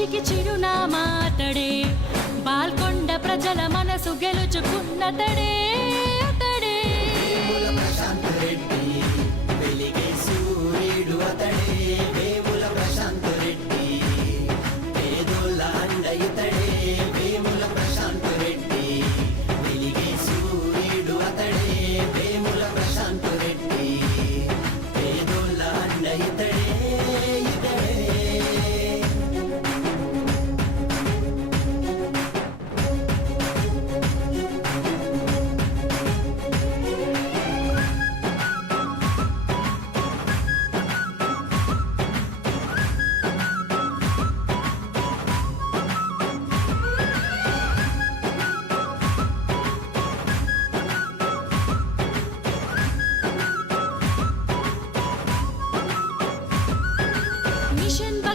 మంచికి చిరునా మాతడే బాల్కొండ ప్రజల మనసు గెలుచుకున్నతడే.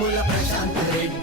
వేముల ప్రశాంత్ రెడ్డి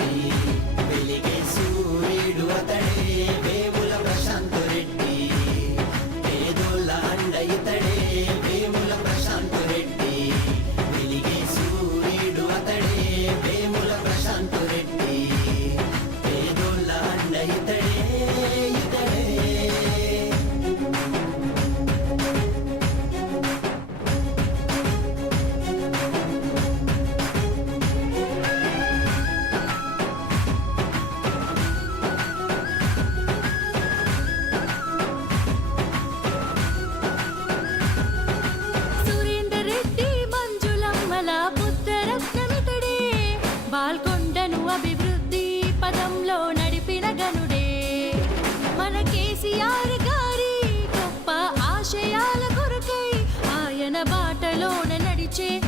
noite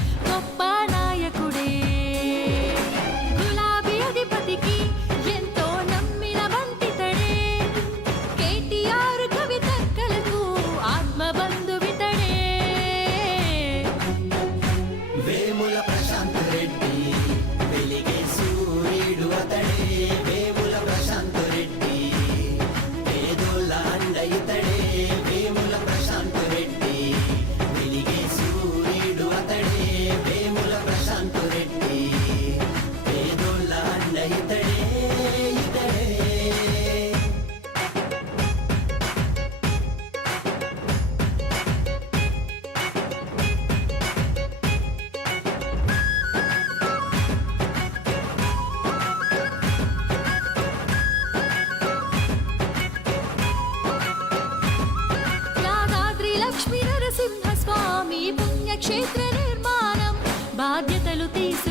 క్షేత్ర నిర్మాణం బాధ్యతలు తీసు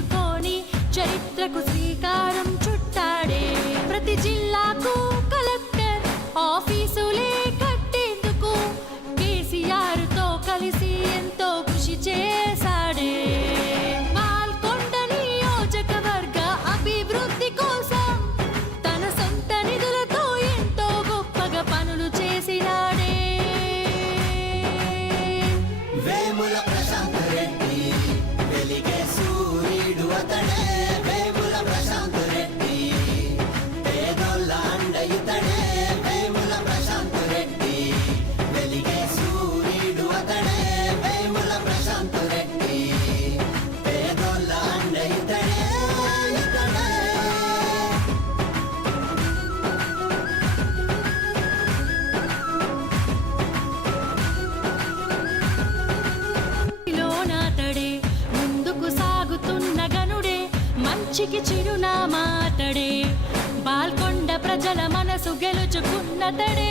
கைத்தடே గెలుచుకున్నతడే